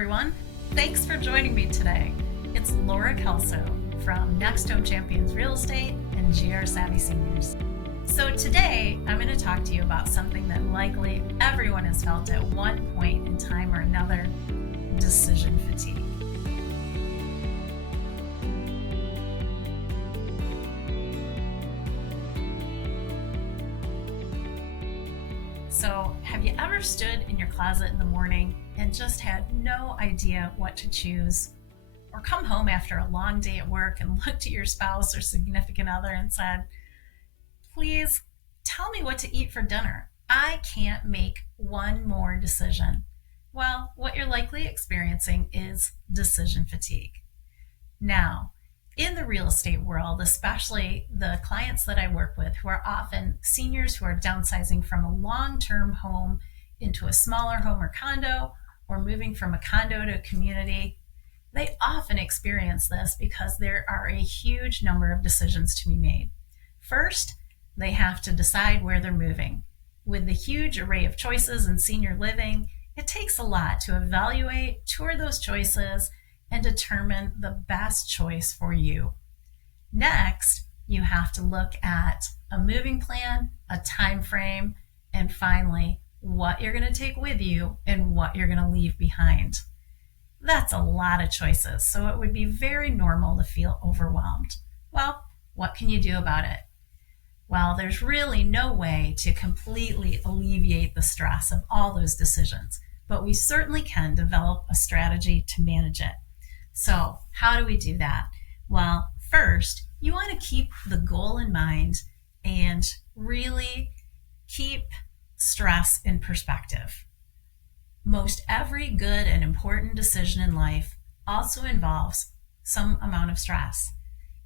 everyone. Thanks for joining me today. It's LauraTKelso from Next Home Champions Real Estate and GR Savvy Seniors. So today I'm going to talk to you about something that likely everyone has felt at one point in time or another: decision fatigue. So, have you ever stood in your closet in the morning and just had no idea what to choose? Or come home after a long day at work and looked at your spouse or significant other and said, "Please tell me what to eat for dinner. I can't make one more decision." Well, what you're likely experiencing is decision fatigue. Now, in the real estate world, especially the clients that I work with who are often seniors who are downsizing from a long-term home into a smaller home or condo, or moving from a condo to a community, they often experience this because there are a huge number of decisions to be made. First, they have to decide where they're moving. With the huge array of choices in senior living, it takes a lot to evaluate, tour those choices, and determine the best choice for you. Next, you have to look at a moving plan, a time frame, and finally, what you're going to take with you and what you're going to leave behind. That's a lot of choices, so it would be very normal to feel overwhelmed. Well, what can you do about it? Well, there's really no way to completely alleviate the stress of all those decisions, but we certainly can develop a strategy to manage it. So, how do we do that? Well, first, you want to keep the goal in mind and really keep stress in perspective. Most every good and important decision in life also involves some amount of stress.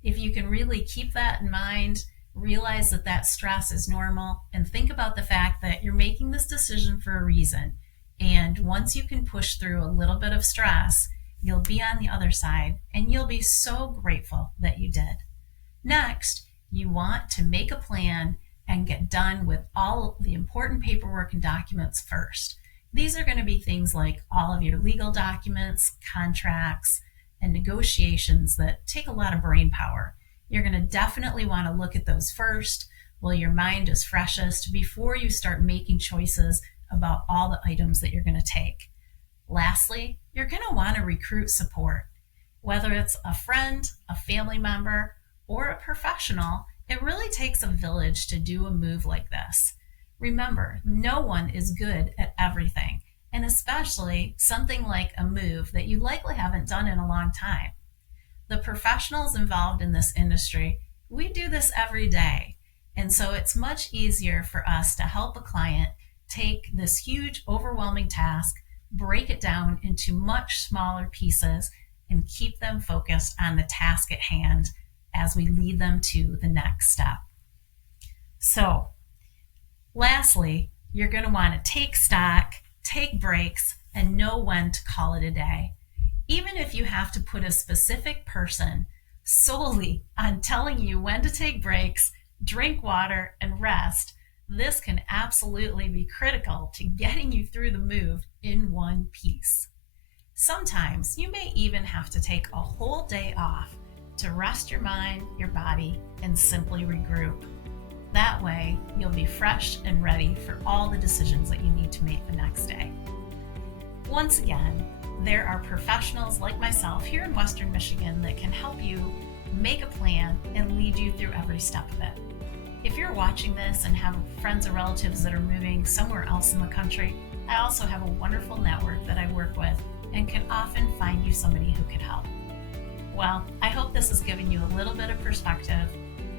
If you can really keep that in mind, realize that that stress is normal, and think about the fact that you're making this decision for a reason. And once you can push through a little bit of stress, you'll be on the other side and you'll be so grateful that you did. Next, you want to make a plan and get done with all the important paperwork and documents first. These are going to be things like all of your legal documents, contracts, and negotiations that take a lot of brain power. You're going to definitely want to look at those first while your mind is freshest before you start making choices about all the items that you're going to take. Lastly, you're going to want to recruit support. Whether it's a friend, a family member, or a professional, it really takes a village to do a move like this. Remember, no one is good at everything, and especially something like a move that you likely haven't done in a long time. The professionals involved in this industry, we do this every day, and so it's much easier for us to help a client take this huge, overwhelming task, break it down into much smaller pieces, and keep them focused on the task at hand as we lead them to the next step. So, lastly, you're going to want to take stock, take breaks, and know when to call it a day. Even if you have to put a specific person solely on telling you when to take breaks, drink water, and rest, this can absolutely be critical to getting you through the move in one piece. Sometimes you may even have to take a whole day off to rest your mind, your body, and simply regroup. That way, you'll be fresh and ready for all the decisions that you need to make the next day. Once again, there are professionals like myself here in Western Michigan that can help you make a plan and lead you through every step of it. If you're watching this and have friends or relatives that are moving somewhere else in the country, I also have a wonderful network that I work with and can often find you somebody who could help. Well, I hope this has given you a little bit of perspective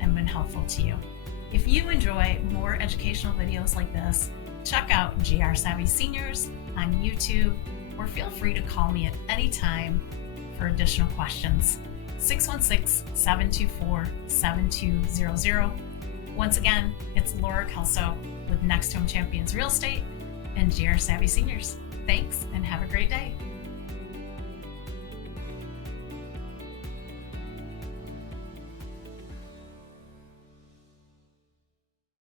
and been helpful to you. If you enjoy more educational videos like this, check out GR Savvy Seniors on YouTube, or feel free to call me at any time for additional questions. 616-724-7200. Once again, it's LauraTKelso with Next Home Champions Real Estate and GR Savvy Seniors. Thanks and have a great day.